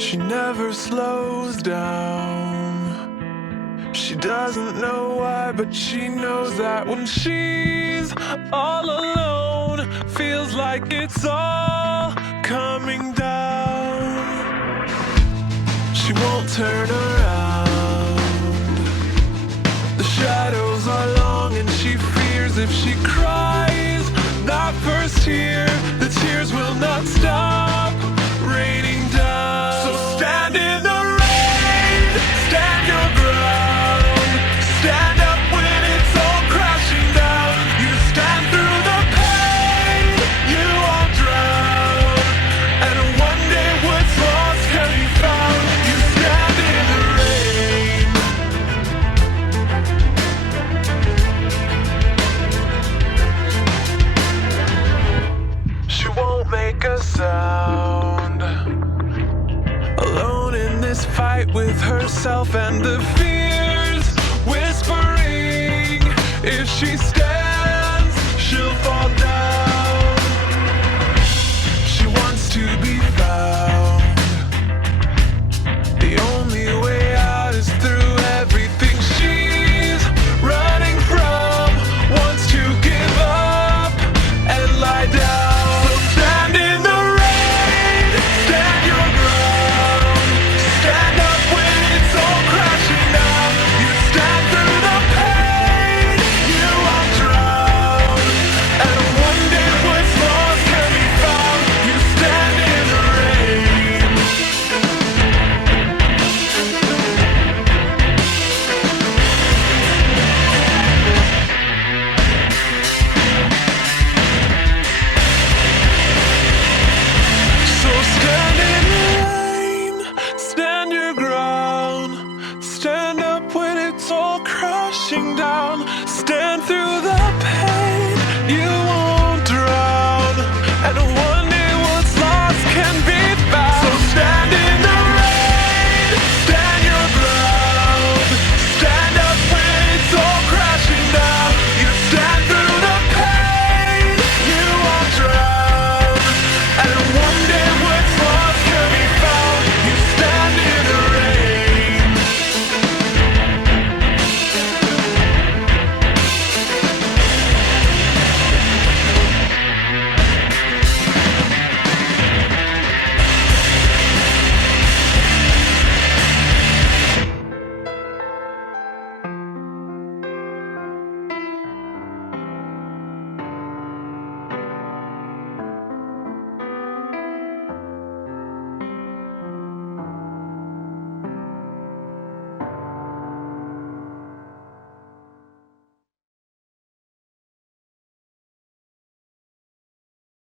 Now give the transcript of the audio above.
She never slows down. She doesn't know why, but she knows that when she's all alone, feels like it's all coming down. She won't turn around. The shadows are long and she fears if she cries that first tear, the tears will not stop raining down. So stand in the rain, stand your ground, stand up when it's all crashing down. You stand through the pain, you won't drown, and one day what's lost can be found. You stand in the rain. She won't make a sound, alone in this fight with herself and the fears whispering. If she stands, she'll fall down. She wants to be found. The only way out is through everything she's running from. Wants to give up and lie down. So stand in the rain, stand your ground, stand up when it's all crashing down. You stand through the pain, you won't drown, and one day what's lost can be found. You stand in the rain. So stand in the rain, stand your ground, stand up when it's all crashing down, stand through